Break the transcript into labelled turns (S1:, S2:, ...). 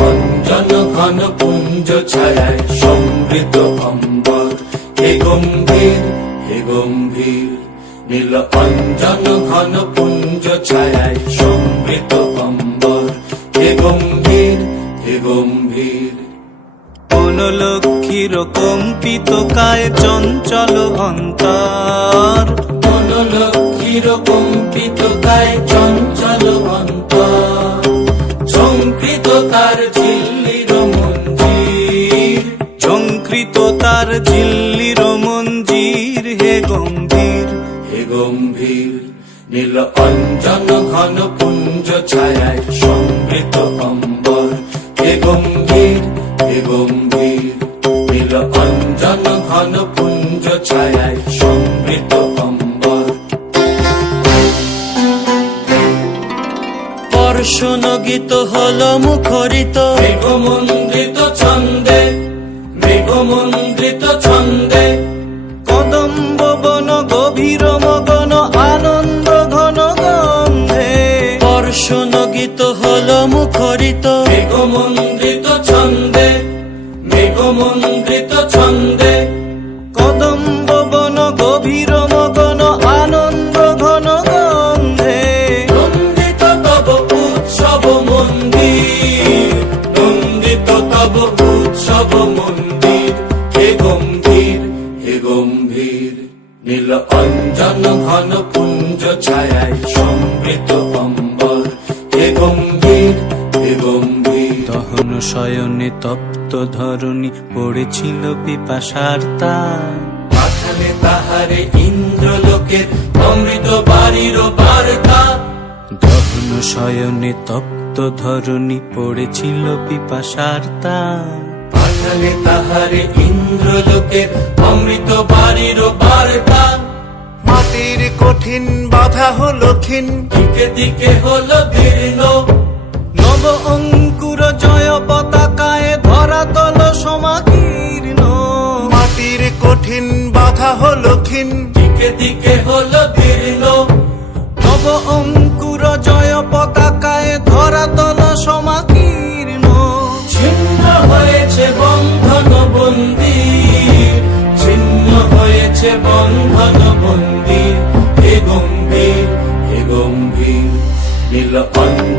S1: অঞ্জন ঘন পুঞ্জ ছায় সমৃত অম্বর। হে গম্ভীর হে গম্ভীর নীল অঞ্জন ঘন পুঞ্জ ছায় সমৃত অম্বর। হে গম্ভীর হে গম্ভীর।
S2: কোন লক্ষ্মীর কম্পিত কায় চঞ্চল অন্তর।
S1: কোন লক্ষ্মীর কম্পিত কায় চঞ্চল
S2: ঝঙ্কৃত তার ঝিল্লির মঞ্জির হে গম্ভীর
S1: হে গম্ভীর। নীল অঞ্জন ঘন পুঞ্জ ছায়ায় সমৃত অম্বর। হে গম্ভীর হে গম্ভীর। নীল অঞ্জন ঘন পুঞ্জ ছায়ায় সমৃত অম্বর।
S2: পর্ষণ গীত হল মুখরিত।
S1: মেঘমন্দ্রিত ছন্দে মেঘমন্দ্রিত ছন্দে।
S2: কদম্ব বন গভীর মগন, আনন্দ ঘন গন্ধে। পর্ষণ গীত হল মুখরিত।
S1: মেঘমন্দ্রিত ছন্দে মেঘমন্দ্রিত ছন্দে।
S2: কদম্ব বন গভীর মগন, আনন্দ ঘন গন্ধে।
S1: নন্দিত তব উৎসব মন্দির। নন্দিত তব মন্দির। নীল অঞ্জন ঘন পুঞ্জ ছায়ায় সমৃত অম্বর। হে গম্ভীর হে গম্ভীর।
S2: দহন শয়নে তপ্ত ধরণী পড়েছিল পিপাসার তার
S1: পাঠালে তাহারে ইন্দ্রলোকের অমৃত বাড়ির বার্তা।
S2: দহন শয়নে তপ্ত ধরণী পড়েছিল পিপাসার তার
S1: পাঠালে তাহারে ইন্দ্রলোকের অমৃত বাড়ির বার্তা।
S3: মাটির কঠিন বাধা হলো ক্ষীণ।
S1: দিকে দিকে হলো দীর্ণ।
S2: নব অঙ্কুর জয় পতাকায় ধরাতল সমাকীর্ণ।
S3: মাটির কঠিন বাধা হলো ক্ষীণ।
S1: দিকে দিকে হলো দীর্ণ।
S2: নব অঙ্কুর জয় পতাকায় ধরাতল সমাকীর্ণ।
S1: নীল অঞ্জন